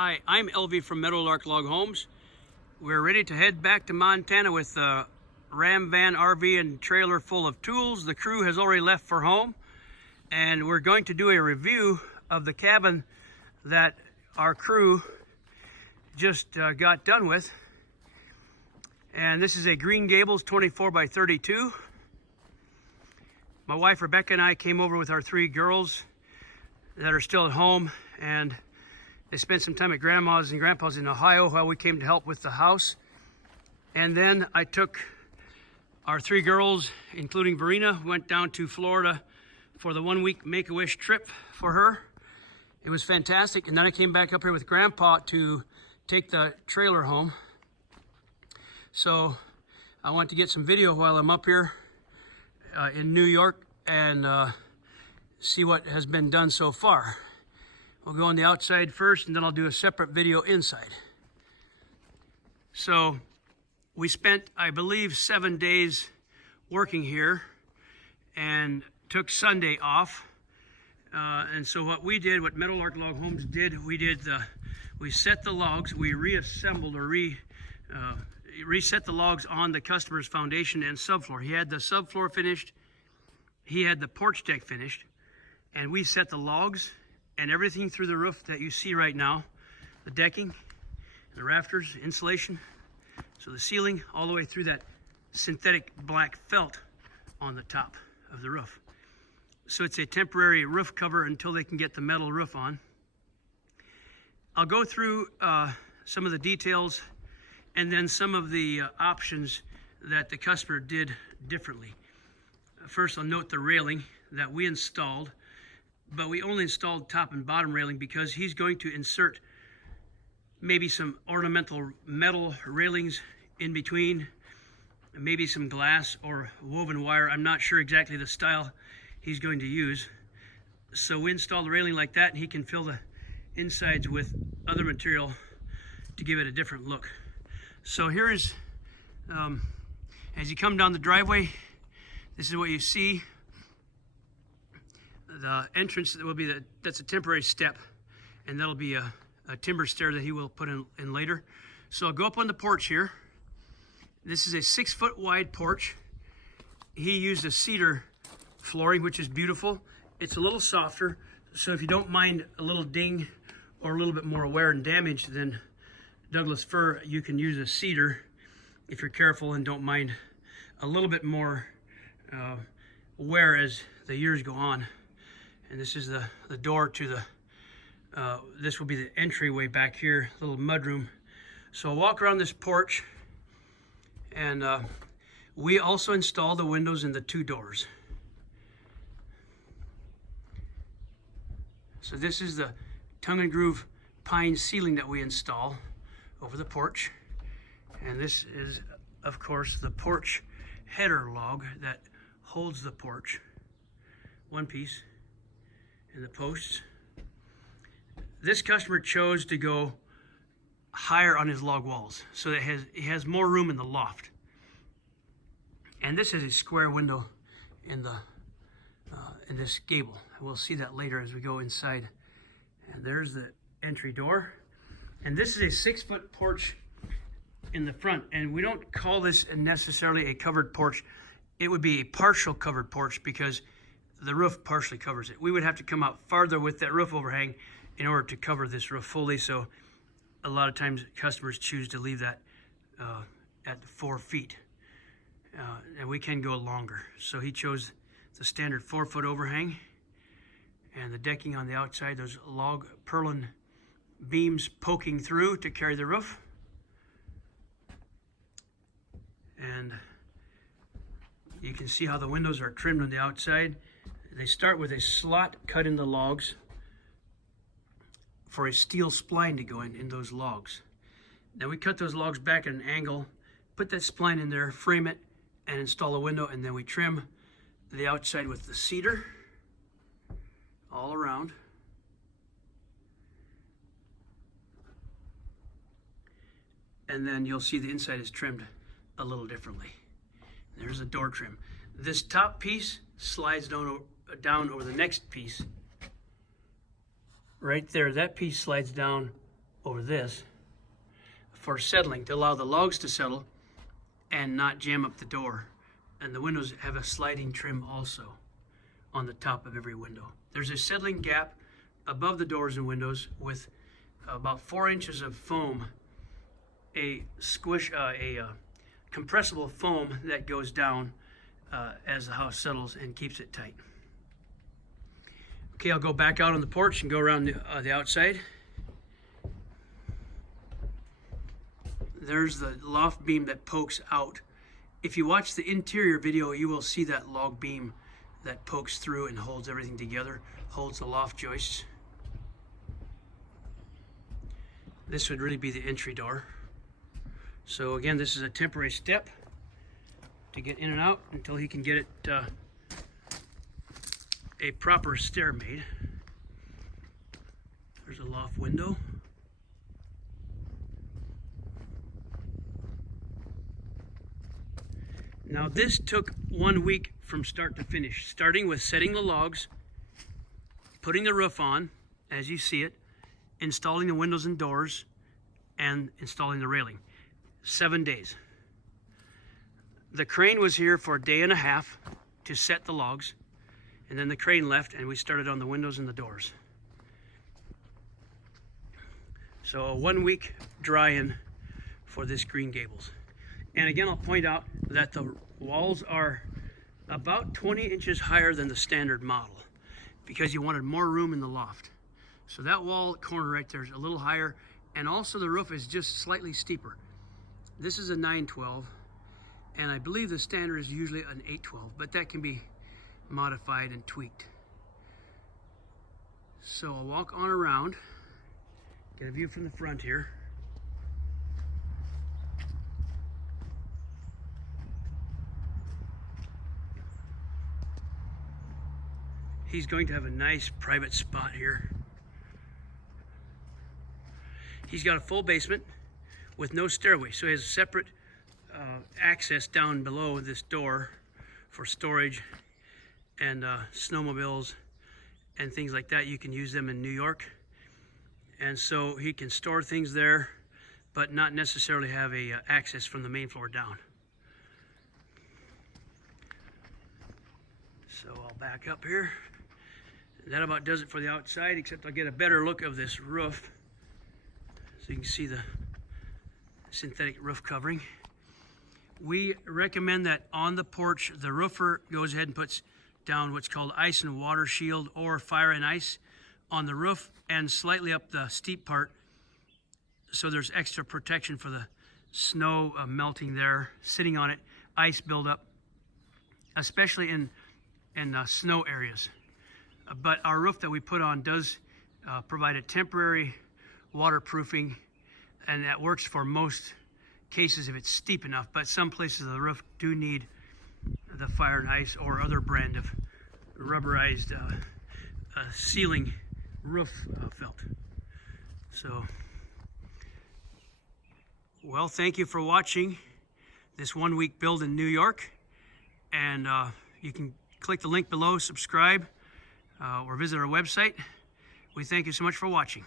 Hi, I'm Elvie from Meadowlark Log Homes. We're ready to head back to Montana with a Ram van, RV, and trailer full of tools. The crew has already left for home, and we're going to do a review of the cabin that our crew just got done with. And this is a Green Gables 24 by 32. My wife Rebecca and I came over with our 3 girls that are still at home, and they spent some time at Grandma's and Grandpa's in Ohio while we came to help with the house. And then I took our 3 girls, including Verena, went down to Florida for the 1-week Make-A-Wish trip for her. It was fantastic. And then I came back up here with Grandpa to take the trailer home. So I want to get some video while I'm up here in New York and see what has been done so far. We'll go on the outside first, and then I'll do a separate video inside. So we spent, I believe, 7 days working here and took Sunday off. And so what we did, what Meadowlark Log Homes did, we set the logs, we reassembled or reset the logs on the customer's foundation and subfloor. He had the subfloor finished, he had the porch deck finished, and we set the logs and everything through the roof that you see right now, the decking, the rafters, insulation, so the ceiling all the way through that synthetic black felt on the top of the roof. So it's a temporary roof cover until they can get the metal roof on. I'll go through some of the details and then some of the options that the customer did differently. First, I'll note the railing that we installed, but we only installed top and bottom railing because he's going to insert maybe some ornamental metal railings in between, maybe some glass or woven wire. I'm not sure exactly the style he's going to use. So we installed the railing like that, and he can fill the insides with other material to give it a different look. So here is, as you come down the driveway, this is what you see. The entrance will be that's a temporary step, and that'll be a timber stair that he will put in later. So I'll go up on the porch here. This is a 6-foot wide porch. He used a cedar flooring, which is beautiful. It's a little softer, so if you don't mind a little ding or a little bit more wear and damage than Douglas fir, you can use a cedar if you're careful and don't mind a little bit more wear as the years go on. And this is the door to the, this will be the entryway back here, little mudroom. So I'll walk around this porch, and we also installed the windows in the 2 doors. So this is the tongue and groove pine ceiling that we install over the porch. And this is, of course, the porch header log that holds the porch. One piece. And the posts. This customer chose to go higher on his log walls, so that he has more room in the loft. And this is a square window in the in this gable. We'll see that later as we go inside. And there's the entry door. And this is a 6-foot porch in the front. And we don't call this necessarily a covered porch. It would be a partial covered porch because the roof partially covers it. We would have to come out farther with that roof overhang in order to cover this roof fully. So a lot of times customers choose to leave that at 4 feet. And we can go longer. So he chose the standard 4-foot overhang, and the decking on the outside, those log purlin beams poking through to carry the roof. And you can see how the windows are trimmed on the outside. They start with a slot cut in the logs for a steel spline to go in those logs. Then we cut those logs back at an angle, put that spline in there, frame it, and install a window, and then we trim the outside with the cedar all around. And then you'll see the inside is trimmed a little differently. There's a door trim. This top piece slides down over the next piece. Right there, that piece slides down over this for settling, to allow the logs to settle and not jam up the door. And the windows have a sliding trim also on the top of every window. There's a settling gap above the doors and windows with about 4 inches of foam, a compressible foam that goes down as the house settles and keeps it tight. Okay, I'll go back out on the porch and go around the outside. There's the loft beam that pokes out. If you watch the interior video, you will see that log beam that pokes through and holds everything together, holds the loft joists. This would really be the entry door. So again, this is a temporary step to get in and out until he can get it a proper stair made. There's a loft window. Now this took 1 week from start to finish, starting with setting the logs, putting the roof on, as you see it, installing the windows and doors, and installing the railing. 7 days. The crane was here for a day and a half to set the logs, and then the crane left and we started on the windows and the doors. So a 1 week dry-in for this Green Gables. And again, I'll point out that the walls are about 20 inches higher than the standard model because you wanted more room in the loft. So that wall corner right there is a little higher, and also the roof is just slightly steeper. This is a 912, and I believe the standard is usually an 812, but that can be modified and tweaked. So I'll walk on around, get a view from the front here. He's going to have a nice private spot here. He's got a full basement with no stairway, so he has a separate access down below this door for storage and snowmobiles and things like that. You can use them in New York, and so he can store things there but not necessarily have a access from the main floor down. So I'll back up here. That about does it for the outside, except I'll get a better look of this roof so you can see the synthetic roof covering. We recommend that on the porch, the roofer goes ahead and puts down what's called ice and water shield or fire and ice on the roof and slightly up the steep part, so there's extra protection for the snow melting there, sitting on it, ice buildup, especially in snow areas. But our roof that we put on does provide a temporary waterproofing, and that works for most cases if it's steep enough, but some places of the roof do need the fire and ice or other brand of rubberized sealing roof felt. So, well, thank you for watching this 1 week build in New York, and you can click the link below, subscribe, or visit our website. We thank you so much for watching.